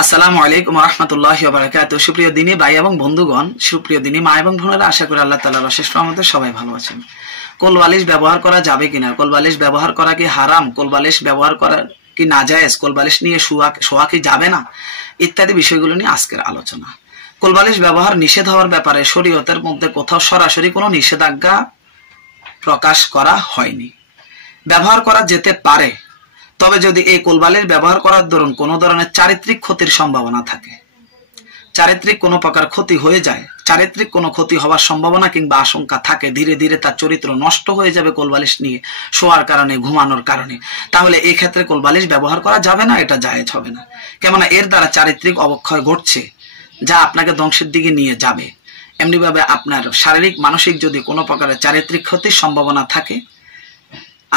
আসসালামু আলাইকুম ওয়া রাহমাতুল্লাহি ওয়া বারাকাতুহু। সুপ্রিয় দিনী ভাই এবং বন্ধুগণ, সুপ্রিয় দিনী মা এবং বোনেরা, আশা করি আল্লাহ তাআলার অশেষ রহমতে সবাই ভালো আছেন। কোলবালিশ ব্যবহার করা যাবে কিনা, কোলবালিশ ব্যবহার করা কি হারাম, কোলবালিশ ব্যবহার করা কি নাজায়েজ, কোলবালিশ নিয়ে শোয়া কি যাবে না, ইত্যাদি বিষয়গুলো নিয়ে আজকের আলোচনা। কোলবালিশ ব্যবহার নিষেধ হওয়ার ব্যাপারে শরীয়তের মধ্যে কোথাও সরাসরি কোনো নিষেধাজ্ঞা প্রকাশ করা হয়নি। ব্যবহার করা যেতে পারে, তবে যদি এই কোলবালিশ ব্যবহার করার দরুন কোনো ধরনের চারিত্রিক ক্ষতির সম্ভাবনা থাকে, চারিত্রিক কোনো প্রকার ক্ষতি হয়ে যায়, চারিত্রিক কোনো ক্ষতি হওয়ার সম্ভাবনা কিংবা আশঙ্কা থাকে, ধীরে ধীরে তার চরিত্র নষ্ট হয়ে যাবে কোলবালিশ নিয়ে শোয়ার কারণে, ঘুমানোর কারণে, তাহলে এই ক্ষেত্রে কোলবালিশ ব্যবহার করা যাবে না, এটা জায়েজ হবে না। কেননা এর দ্বারা চারিত্রিক অবক্ষয় ঘটছে, যা আপনাকে ধ্বংসের দিকে নিয়ে যাবে। এমনিভাবে আপনার শারীরিক মানসিক যদি কোনো প্রকারের চারিত্রিক ক্ষতির সম্ভাবনা থাকে,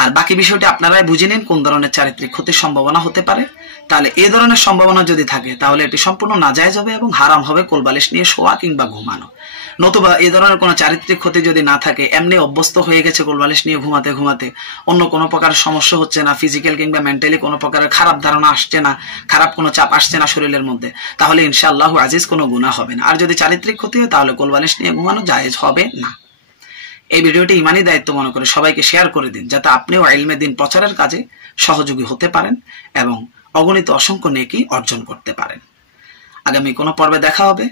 আর বাকি বিষয়টি আপনারাই বুঝে নিন কোন ধরনের চারিত্রিক ক্ষতির সম্ভাবনা হতে পারে, তাহলে এই ধরনের সম্ভাবনা যদি থাকে তাহলে এটি সম্পূর্ণ নাজায়েজ হবে এবং হারাম হবে কোলবালিশ নিয়ে শোয়া কিংবা ঘুমানো। নতুবা এই ধরনের কোনো চারিত্রিক ক্ষতি যদি না থাকে, এমনি অভ্যস্ত হয়ে গেছে কোলবালিশ নিয়ে ঘুমাতে ঘুমাতে, অন্য কোনো প্রকার সমস্যা হচ্ছে না, ফিজিক্যাল কিংবা মেন্টালি কোনো প্রকারের খারাপ ধারণা আসছে না, খারাপ কোনো চাপ আসছে না শরীরের মধ্যে, তাহলে ইনশাআল্লাহ আজিজ কোনো গুনাহ হবে না। আর যদি চারিত্রিক ক্ষতি হয় তাহলে কোলবালিশ নিয়ে ঘুমানো জায়েজ হবে না। এই ভিডিওটি ইমানি দায়িত্ব মনে করে সবাইকে শেয়ার করে দিন, যাতে আপনিও ইলমে দ্বীন প্রচারের কাজে সহযোগী হতে পারেন এবং অগণিত অসংখ্য নেকি অর্জন করতে পারেন। আগামী কোনো পর্বে দেখা হবে।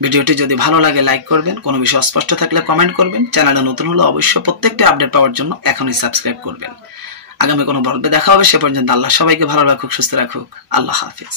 ভিডিওটি যদি ভালো লাগে লাইক করবেন, কোনো বিষয় অস্পষ্ট থাকলে কমেন্ট করবেন, চ্যানেলে নতুন হলে অবশ্যই প্রত্যেকটি আপডেট পাওয়ার জন্য এখনই সাবস্ক্রাইব করবেন। আগামী কোনো পর্বে দেখা হবে, সে পর্যন্ত আল্লাহ সবাইকে ভালো রাখুক, সুস্থ রাখুক। আল্লাহ হাফিজ।